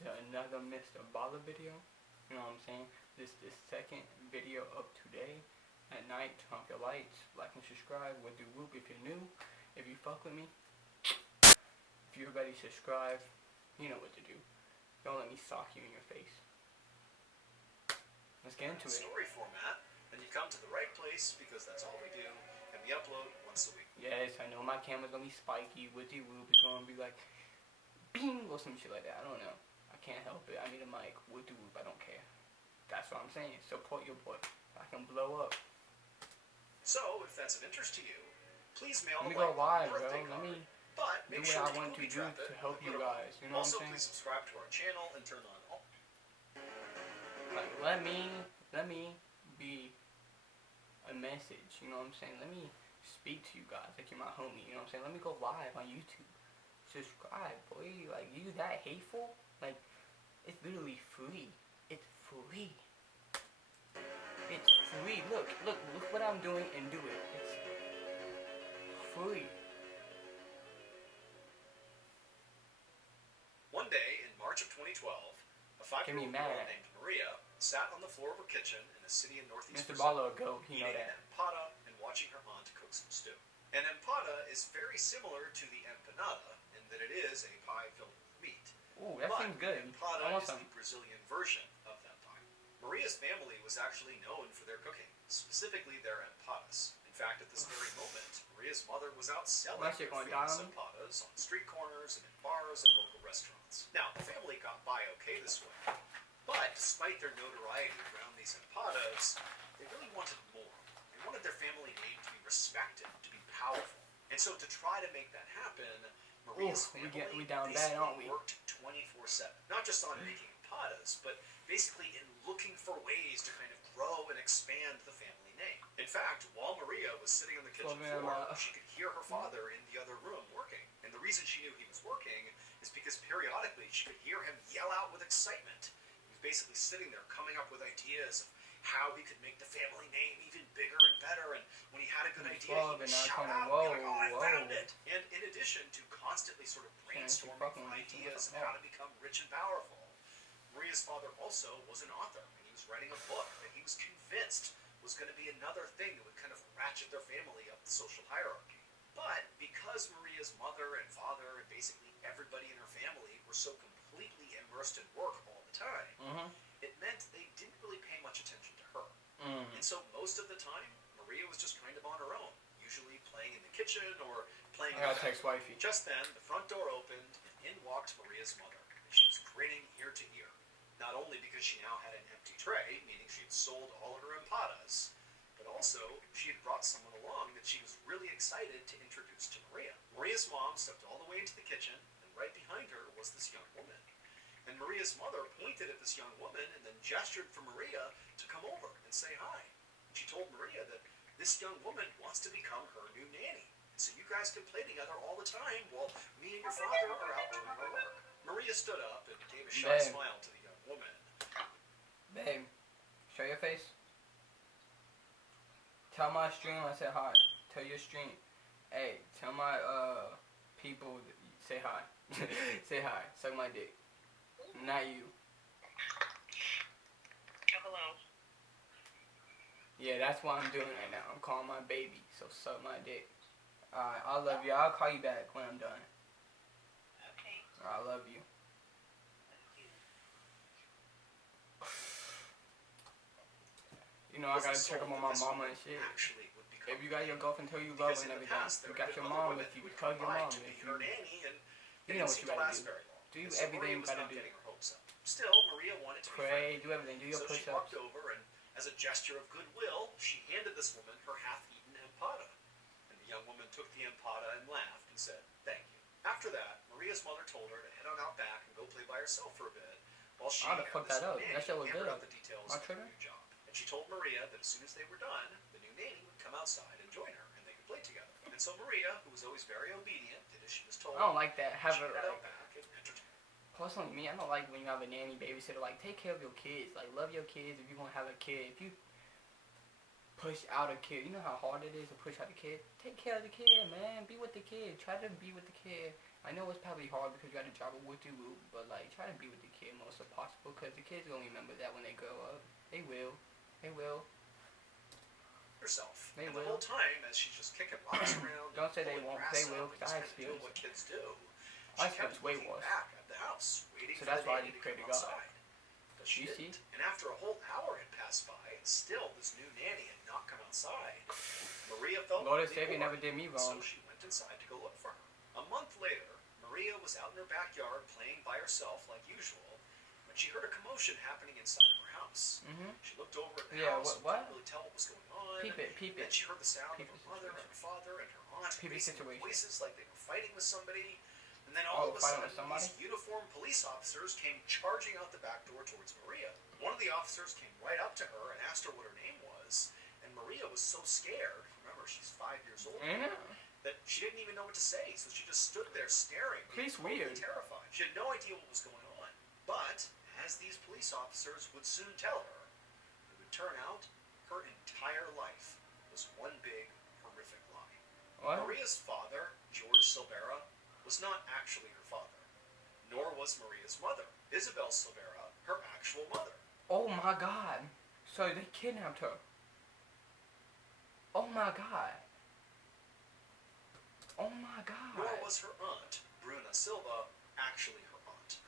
This is another Mr. Baller video. You know what I'm saying? This is the second video of today. At night, turn off your lights, like and subscribe. Would do whoop if you're new. If you fuck with me, if you're already subscribed, you know what to do. Don't let me sock you in your face. Let's get into it. Story format, and you come to the right place because that's all we do, and we upload once a week. Yes, I know my camera's gonna be spiky. Would do whoop is gonna be like bing or some shit like that. I don't know. I can't help it. I need a mic. Would do whoop. I don't care. That's what I'm saying. Support your boy. I can blow up. So, if that's of interest to you, please mail Let me a go live, bro. birthday Let card. me But do make what sure I to want to do booby-trap it to help and you put it on. guys. You know Also, what I'm please saying? subscribe to our channel and turn on all. Like, let me be a message. You know what I'm saying? Let me speak to you guys like you're my homie. You know what I'm saying? Let me go live on YouTube. Subscribe, boy. Like, you that hateful? Like, it's literally free. It's free. It's free. Look what I'm doing and do it. It's free. One day in March of 2012, a 5-year-old girl named Maria sat on the floor of her kitchen in a city in northeast Mr. Brazil, Baller go, you know eating that. an empada and watching her aunt cook some stew. An empada is very similar to the empanada in that it is a pie filled with meat. Ooh, that seems good. Empada I want is some. the Brazilian version of that pie. Maria's family was actually known for their cooking, specifically their empadas. In fact, at this very moment, Maria's mother was out selling their famous empadas on street corners and in bars and local restaurants. Now, the family got by okay this way, but despite their notoriety around these empadas, they really wanted more. They wanted their family name to be respected, to be powerful. And so to try to make that happen, Maria's family we down bad, aren't we? worked 24/7. Not just on making empadas, but basically in looking for ways to kind of grow and expand the family name. In fact, while Maria was sitting on the kitchen floor, she could hear her father in the other room working. And the reason she knew he was working is because periodically she could hear him yell out with excitement. He was basically sitting there coming up with ideas of how he could make the family name even bigger and better, and when he had a good idea, he would shout out, be like, oh, I found it! And in addition to constantly sort of brainstorming ideas of how to become rich and powerful, Maria's father also was an author, and he was writing a book that he was convinced was going to be another thing that would kind of ratchet their family up the social hierarchy. But because Maria's mother and father and basically everybody in her family were so completely immersed in work all the time, it meant they didn't really pay much attention to her. And so most of the time, Maria was just kind of on her own, usually playing in the kitchen or playing. I gotta text wifey. Just then, the front door opened, and in walked Maria's mother. And she was grinning ear to ear. Not only because she now had an empty tray, meaning she had sold all of her empadas, but also she had brought someone along that she was really excited to introduce to Maria. Maria's mom stepped all the way into the kitchen, and right behind her was this young woman. And Maria's mother pointed at this young woman and then gestured for Maria to come over and say hi. And she told Maria that this young woman wants to become her new nanny. And so you guys can play together all the time while me and your father are out doing our work. Maria stood up and gave a shy smile to the young woman. Babe, show your face. Tell my stream I said hi. Tell your stream. Hey, tell my people say hi. Say hi. Suck my dick. Not you. Hello. Yeah, that's what I'm doing right now. I'm calling my baby, so suck my dick. Alright, I love you. I'll call you back when I'm done. Okay. I love you. You know, I gotta check up on my mama and shit. If you got your girlfriend, tell you love her and everything. You got your mom with you. Hug your mom. You know what you gotta do. Do everything you gotta do. Still, Maria wanted to pray, do everything, do your push-ups. So she walked over and, as a gesture of goodwill, she handed this woman her half-eaten empada. And the young woman took the empada and laughed and said, thank you. After that, Maria's mother told her to head on out back and go play by herself for a bit, while she and this nanny hammered out the details of her new job. And she told Maria that as soon as they were done, the new nanny would come outside and join her, and they could play together. And so Maria, who was always very obedient, did as she was told. I don't like that. Have her out back and entertain. Personally, me, I don't like when you have a nanny babysitter. Like, take care of your kids. Like, love your kids if you're gonna have a kid. If you push out a kid, you know how hard it is to push out a kid? Take care of the kid, man. Be with the kid. Try to be with the kid. I know it's probably hard because you got to job with you, but, like, try to be with the kid. Because the kids gonna remember that when they grow up. They will. They will. Herself. They and will. the whole time, as she's just kicking rocks around, Don't say they pulling won't. grass They will, up, because I and just kind of doing experienced what it. kids do. I She kept experienced way looking worse. back at the house, waiting So for that's the why nanny you to pray come to God. outside. But she You didn't. see? And after a whole hour had passed by, still this new nanny had not come outside. Maria felt Lord and really Savior never bored, did me so wrong. she went inside to go look for her. A month later, Maria was out in her backyard playing by herself like usual when she heard a commotion happening inside of her house. Mm-hmm. She looked over at the Yeah, house what? and couldn't really tell what was going on. Peep it, peep Then it. she heard the sound Peep of the her mother and situation. her father and her aunt Peep the raising their situation. voices like they were fighting with somebody. And then all of a fighting sudden, with somebody? these uniformed police officers came charging out the back door towards Maria. One of the officers came right up to her and asked her what her name was. And Maria was so scared, remember she's 5 years old, Yeah. that she didn't even know what to say. So she just stood there staring, being Police totally weird. terrified. She had no idea what was going on. But, as these police officers would soon tell her, it would turn out her entire life was one big, horrific lie. What? Maria's father, George Silvera, was not actually her father, nor was Maria's mother, Isabel Silvera, her actual mother. Oh my God. So they kidnapped her. Oh my God. Oh my God. Nor was her aunt, Bruna Silva, actually her aunt.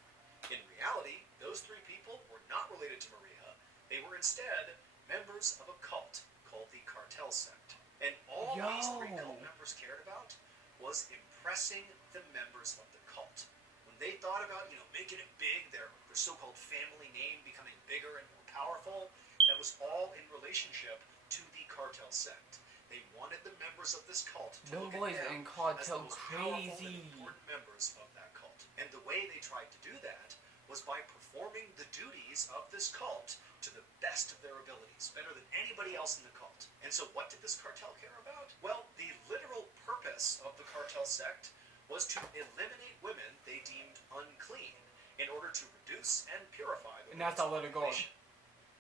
In reality, those three people were not related to Maria. They were instead members of a cult called the Cartel Sect. And all these three cult members cared about was impressing the members of the cult. When they thought about, making it big, their so-called family name becoming bigger and more powerful, that was all in relationship to the Cartel Sect. They wanted the members of this cult to Those look boys at in them as the Cartel most powerful and crazy. important members of that cult. And the way they tried to do that was by performing the duties of this cult to the best of their abilities, better than anybody else in the cult. And so what did this cartel care about? Well, the literal purpose of the Cartel Sect was to eliminate women they deemed unclean in order to reduce and purify the And that's how let it go. population.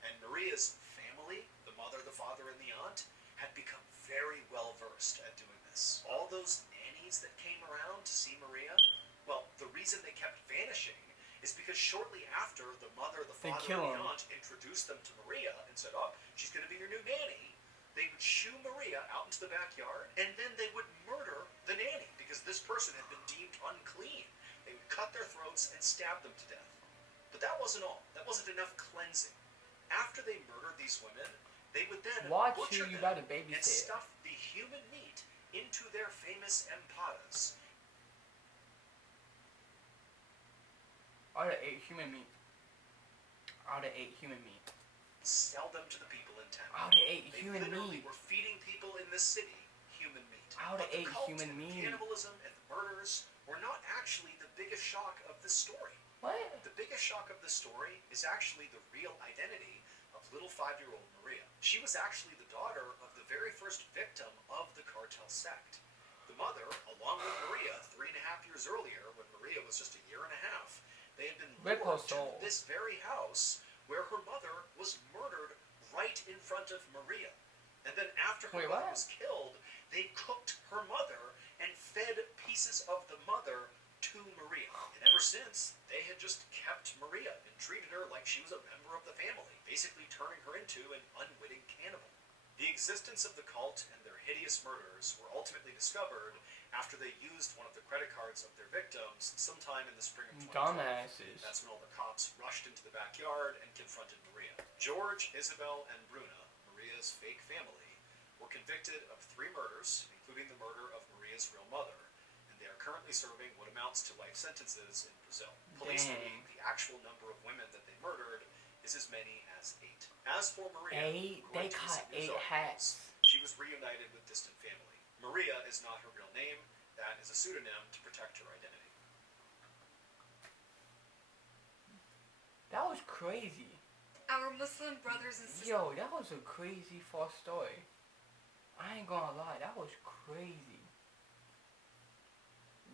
And Maria's family, the mother, the father, and the aunt, had become very well versed at doing this. All those nannies that came around to see Maria, well, the reason they kept vanishing is because shortly after the mother, the They father, kill and the him. aunt introduced them to Maria and said, "Oh, she's going to be your new nanny," they would shoo Maria out into the backyard, and then they would murder the nanny because this person had been deemed unclean. They would cut their throats and stab them to death. But that wasn't all. That wasn't enough cleansing. After they murdered these women, they would then Watch butcher who you them gotta and babysit. stuff the human meat into their famous empadas. I would have ate human meat. I would have ate human meat. Sell them to the people in town. I would have ate They human literally meat. were feeding people in this city human meat. I would've But the ate cult human and the meat. cannibalism and the murders were not actually the biggest shock of this story. What? The biggest shock of this story is actually the real identity of little 5-year-old Maria. She was actually the daughter of the very first victim of the Cartel Sect. The mother, along with Maria, 3.5 years earlier, when Maria was just a year and a half, they had been Rip her lured to soul. this very house where her mother was murdered right in front of Maria. And then after her Wait, mother what? was killed, they cooked her mother and fed pieces of the mother to Maria. And ever since, they had just kept Maria and treated her like she was a member of the family, basically turning her into an unwitting cannibal. The existence of the cult and their hideous murders were ultimately discovered after they used one of the credit cards of their victims sometime in the spring of 2012. Dumbasses. That's when all the cops rushed into the backyard and confronted Maria. George, Isabel, and Bruna, Maria's fake family, were convicted of 3 murders, including the murder of Maria's real mother, and they are currently serving what amounts to life sentences in Brazil. Police Dang. believe the actual number of women that they murdered is as many as 8. As for Maria, 8? They according to caught recent news 8 articles, hats. she was reunited with distant family. Maria is not her real name. That is a pseudonym to protect her identity. That was crazy. Our Muslim brothers and sisters. Yo, that was a crazy false story. I ain't gonna lie, that was crazy.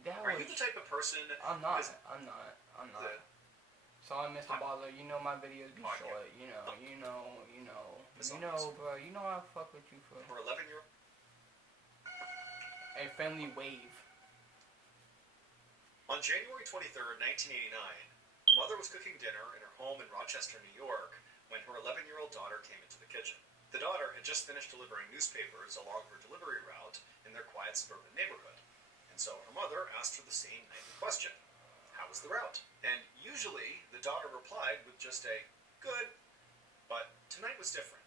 That Are was. you the type of person? I'm not. because I'm not. I'm not. the- Sorry, Mr. Baller. You know my videos be Oh, yeah. short. You know. It's You all know, bro. You know I fuck with you for For 11-year-old. a friendly wave. On January 23rd, 1989, a A mother was cooking dinner in her home in Rochester, New York, when her 11-year-old daughter came into the kitchen. The daughter had just finished delivering newspapers along her delivery route in their quiet suburban neighborhood. And so her mother asked her the same nightly question: how was the route? And usually the daughter replied with just a good, but tonight was different.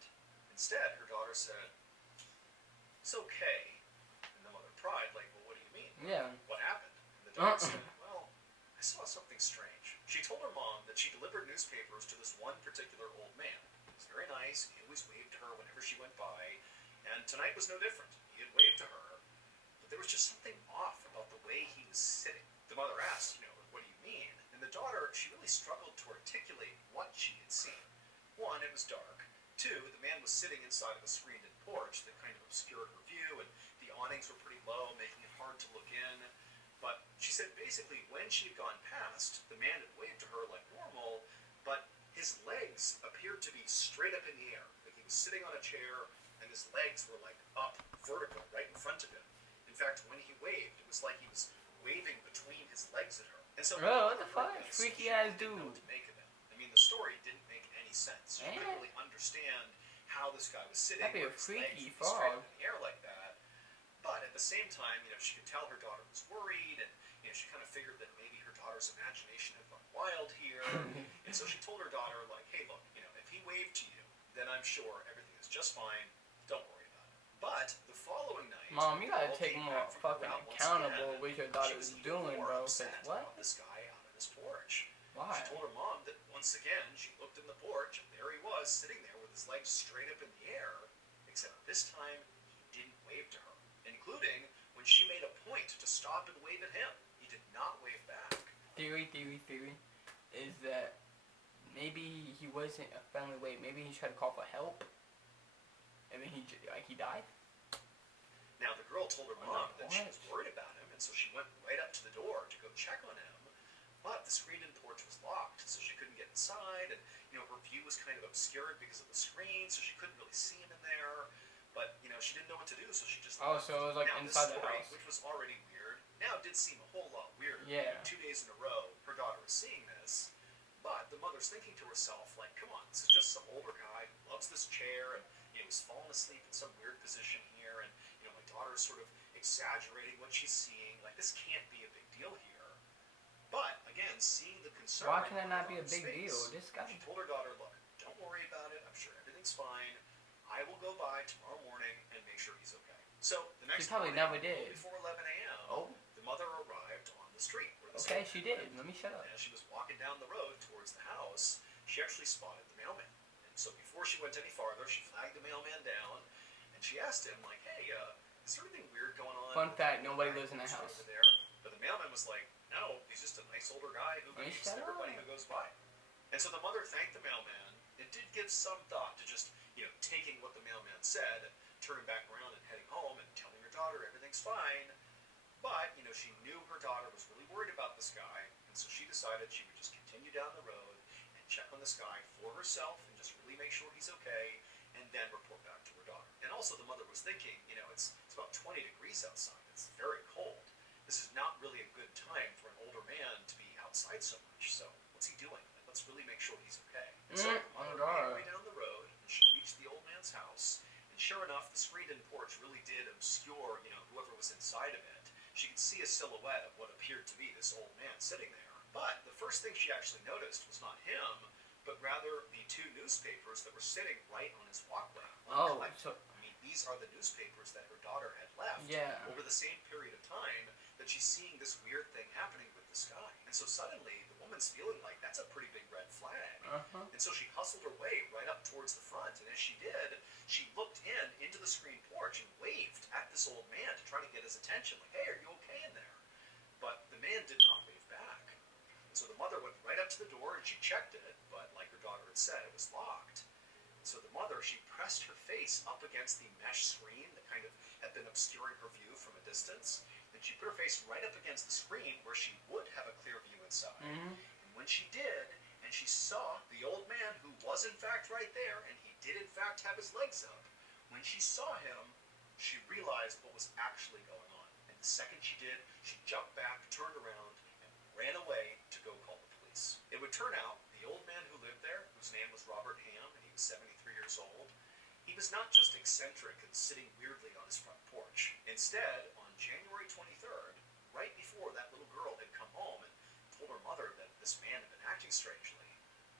Instead, her daughter said, it's okay. And the mother pried, like, well, what do you mean? Yeah. What happened? And the daughter said, well, I saw something strange. She told her mom that she delivered newspapers to this one particular old man. He was very nice. He always waved to her whenever she went by. And tonight was no different. He had waved to her, but there was just something off about the way he was sitting. The mother asked, what do you mean? And the daughter, she really struggled to articulate what she had seen. One, it was dark. Two, the man was sitting inside of a screened-in porch that kind of obscured her view, and the awnings were pretty low, making it hard to look in. But she said basically when she had gone past, the man had waved to her like normal, but his legs appeared to be straight up in the air. Like he was sitting on a chair, and his legs were like up, vertical, right in front of him. In fact, when he waved, it was like he was waving between his legs at her. And so, what the fuck? Freaky ass dude. Didn't know what to make of it. I mean, the story didn't make any sense. She couldn't really understand how this guy was sitting. That'd be a his legs freaky would be straight frog. up in the air like that. But at the same time, she could tell her daughter was worried, and she kind of figured that maybe her daughter's imagination had gone wild here. And so she told her daughter, like, hey, look, if he waved to you, then I'm sure everything is just fine. Don't worry about it. But the following night, Mom, you gotta Paul take came more back from her fucking route once accountable again, with your and daughter she was even doing, more bro. upset Cause what? about this guy out on his porch. Why? She told her mom that once again she looked in the porch and there he was sitting there with his legs straight up in the air, except this time he didn't wave to her, including when she made a point to stop and wave at him. He did not wave back. Theory is that maybe he wasn't a family wave. Maybe he tried to call for help, and then he died. Now the girl told her mom that she What? was worried about him, and so she went right up to the door to go check on him. But the screened-in porch was locked, so she couldn't get inside, and her view was kind of obscured because of the screen, so she couldn't really see him in there. But she didn't know what to do, so she just Oh, left. so it was like now, inside this the story, house. which was already weird, now did seem a whole lot weirder. Yeah. 2 days in a row, her daughter was seeing this, but the mother's thinking to herself, like, come on, this is just some older guy who loves this chair, and he's fallen asleep in some weird position here, and my daughter's sort of exaggerating what she's seeing. Like, this can't be a big deal here. But again, seeing the concern. Why can that on her not be a daughter's big face, deal? This guy. She told her daughter, look, don't worry about it. I'm sure everything's fine. I will go by tomorrow morning and make sure he's okay. So the next probably morning, never did. before 11 a.m., Oh. the mother arrived on the street. Where this Okay, old she man did. lived. Let me shut up. And as she was walking down the road towards the house, she actually spotted the mailman. And so before she went any farther, she flagged the mailman down, and she asked him, like, hey, is there anything weird going on? Fun fact, with the nobody guy lives in the who's house. over there? But the mailman was like, no, he's just a nice older guy who Well, waves shut to everybody up. who goes by. And so the mother thanked the mailman and did give some thought to just, taking what the mailman said, turning back around and heading home and telling her daughter everything's fine. But, she knew her daughter was really worried about this guy, and so she decided she would just continue down the road and check on this guy for herself and just really make sure he's okay, and then report back to her daughter. And also the mother was thinking, it's about 20 degrees outside. It's very cold. This is not really a good time for an older man to be outside so much. So what's he doing? Let's really make sure he's okay. And so the mother made her way down the road, and she reached the old man's house. And sure enough, the screened-in porch really did obscure, whoever was inside of it. She could see a silhouette of what appeared to be this old man sitting there. But the first thing she actually noticed was not him, but rather the 2 newspapers that were sitting right on his walkway. Oh, so I mean, these are the newspapers that her daughter had left over the same period of time that she's seeing this weird thing happening with this guy. And so suddenly, the woman's feeling like that's a pretty big red flag. And so she hustled her way right up towards the front, and as she did, she looked into the screen porch and waved at this old man to try to get his attention, like, hey, are you okay in there? But the man did not wave back. And so the mother went right up to the door and she checked it, but like her daughter had said, it was locked. So the mother, she pressed her face up against the mesh screen that kind of had been obscuring her view from a distance. And she put her face right up against the screen where she would have a clear view inside. And when she did, and she saw the old man who was in fact right there, and he did in fact have his legs up, when she saw him, she realized what was actually going on. And the second she did, she jumped back, turned around, and ran away to go call the police. It It would turn out the old man who lived there, whose name was Robert Ham, and he was 73 years old, he was not just eccentric and sitting weirdly on his front porch. Instead, on January 23rd, right before that little girl had come home and told her mother that this man had been acting strangely,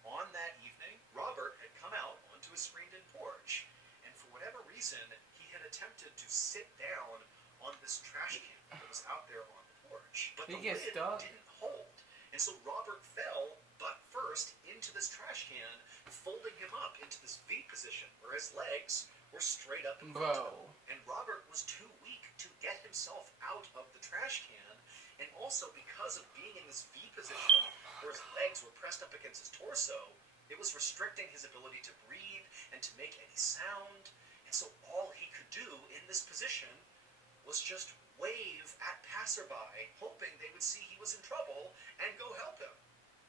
on that evening, Robert had come out onto his screened-in porch, and for whatever reason, he had attempted to sit down on this trash can that was out there on the porch. But the lid didn't hold, and so Robert fell butt first into this trash can, folding him up into this V position where his legs were straight up in front of him. And Robert was too weak to get himself out of the trash can, and also because of being in this V position where his legs were pressed up against his torso, it was restricting his ability to breathe and to make any sound. And so all he could do in this position was just wave at passerby, hoping they would see he was in trouble and go help him.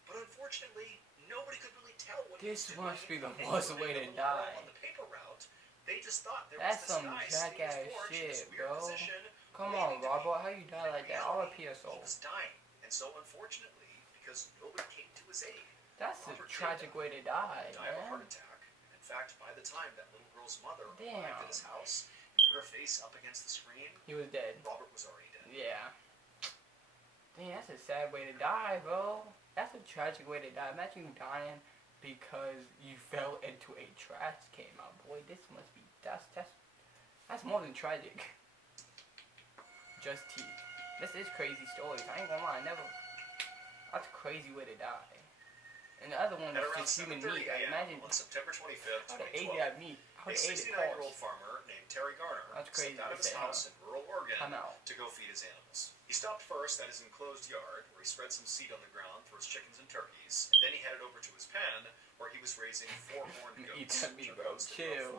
But unfortunately, nobody could really tell what he was doing. This must be the worst way to die. On the paper route, they just thought there was this guy sitting in his porch in this weird position. Come on, Robert, how you die like that? R.I.P. us all. He was dying, and so unfortunately, because nobody came to his aid, that's a tragic way to die, man. He died of a heart attack. And in fact, by the time that little girl's mother arrived at his house and put her face up against the screen, he was dead. Robert was already dead. Yeah. Dang, that's a sad way to die, bro. That's a tragic way to die. Imagine you dying because you fell into a trash can. My boy, this must be that's more than tragic. Just teeth. This is crazy stories. I ain't gonna lie, that's a crazy way to die. And the other one is just human meat. I imagine on September 25th, how to ate that meat. How a to ate it 69-year-old farmer named Terry Garner stepped out of his house in rural Oregon to go feed his animals. He stopped first at his enclosed yard, where he spread some seed on the ground for his chickens and turkeys, and then he headed over to his pen, where he was raising 4 horned goats. Eat that meat, bro. Chill.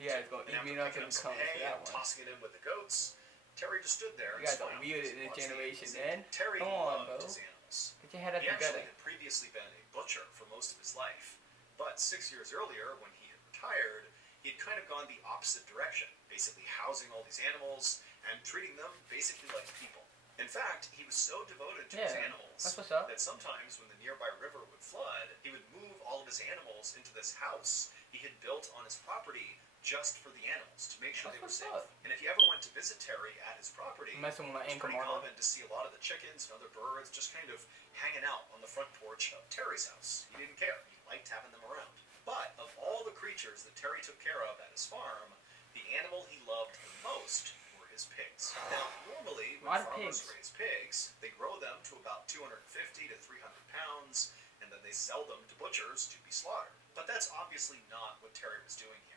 Yeah, it's gonna eat me up and come to that one. Tossing it in with the goats, Terry just stood there. You guys are weird in this generation, man. Terry loved his animals. Get your head up together. He actually had previously been a butcher for most of his life, but 6 years earlier, when he had retired, he had kind of gone the opposite direction, basically housing all these animals and treating them basically like people. In fact, he was so devoted to his animals that sometimes when the nearby river would flood, he would move all of his animals into this house he had built on his property just for the animals, to make sure they were safe. And if you ever went to visit Terry at his property, it's pretty common to see a lot of the chickens and other birds just kind of hanging out on the front porch of Terry's house. He didn't care. He liked having them around. But of all the creatures that Terry took care of at his farm, the animal he loved the most were his pigs. Now, normally, when farmers raise pigs, they grow them to about 250 to 300 pounds, and then they sell them to butchers to be slaughtered. But that's obviously not what Terry was doing here.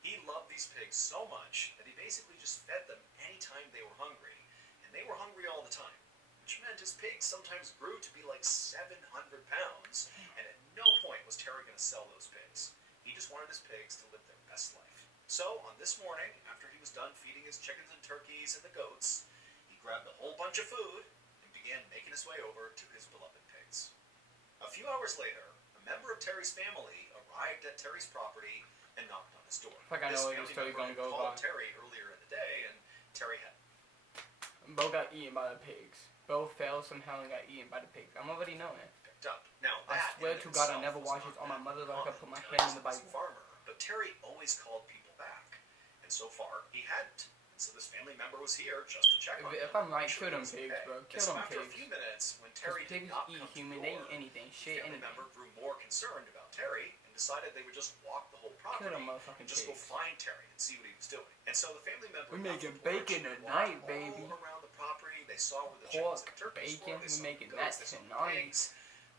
He loved these pigs so much that he basically just fed them anytime they were hungry, and they were hungry all the time, which meant his pigs sometimes grew to be like 700 pounds, and at no point was Terry going to sell those pigs. He just wanted his pigs to live their best life. So, on this morning, after he was done feeding his chickens and turkeys and the goats, he grabbed a whole bunch of food and began making his way over to his beloved pigs. A few hours later, a member of Terry's family arrived at Terry's property and knocked on his door. I know where the story's gonna go by. Terry earlier in the day, and Terry had. Bo got eaten by the pigs. Bo fell somehow and got eaten by the pigs. I'm already knowing it. Picked up. Now, I swear to God, I never watched this on my mother like I put my hand in the Bible. Farmer, but Terry always called people back, and so far he hadn't. And so this family member was here just to check on him. If I'm right, kill them pigs, bro. Kill them pigs. After a few minutes, when Terry did not come to the door, they eat anything, shit, the family member grew more concerned about Terry and decided they would just walk the whole property and just go find Terry and see what he was doing. And so the family member we're making bacon tonight, baby. All around the property, they saw where the pork, chickens and turkeys bacon, were. we're making that tonight.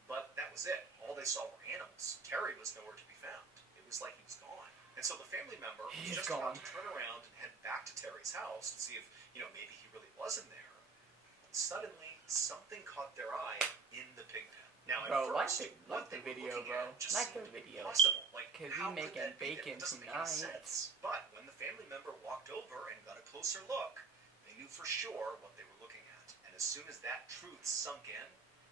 But that was it. All they saw were animals. Terry was nowhere to be found. It was like he was gone. And so the family member was just about to turn around and head back to Terry's house and see if, maybe he really wasn't there. And suddenly, something caught their eye in the pig pen. Now, bro, like the video, bro. Like the video. Because we making bacon tonight. But when the family member walked over and got a closer look, they knew for sure what they were looking at. And as soon as that truth sunk in,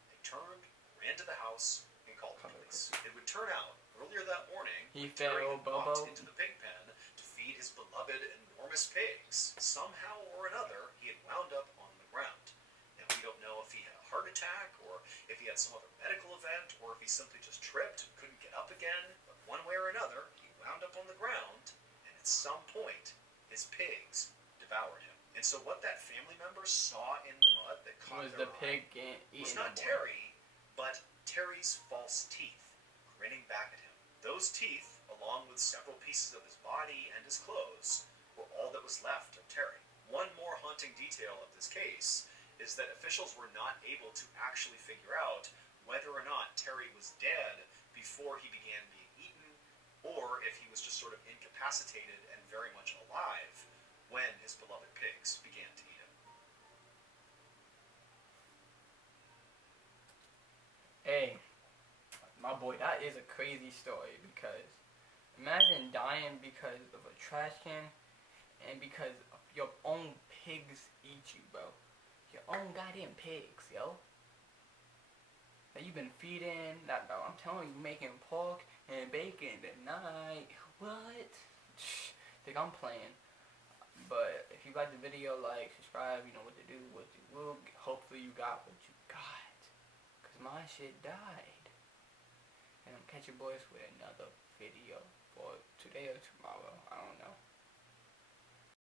they turned, ran to the house, and called the police. It would turn out, earlier that morning, Terry had walked into the pig pen to feed his beloved enormous pigs. Somehow or another, he had wound up on the ground. Now, we don't know if he had a heart heart attack, or if he had some other medical event, or if he simply just tripped and couldn't get up again. But one way or another, he wound up on the ground, and at some point, his pigs devoured him. And so what that family member saw in the mud that caught Was their the eye pig eating was the not boy? Terry, but Terry's false teeth grinning back at him. Those teeth, along with several pieces of his body and his clothes, were all that was left of Terry. One more haunting detail of this case is that officials were not able to actually figure out whether or not Terry was dead before he began being eaten, or if he was just sort of incapacitated and very much alive when his beloved pigs began to eat him. Hey, my boy, that is a crazy story because imagine dying because of a trash can and because your own pigs eat you, bro. Your own goddamn pigs, yo. That you've been feeding, that bro, I'm telling you, making pork and bacon tonight. What? Think I'm playing. But if you got the video, like, subscribe, you know what to do, what you will. Hopefully you got what you got. Cause my shit died. And I'm catching boys with another video for today or tomorrow. I don't know.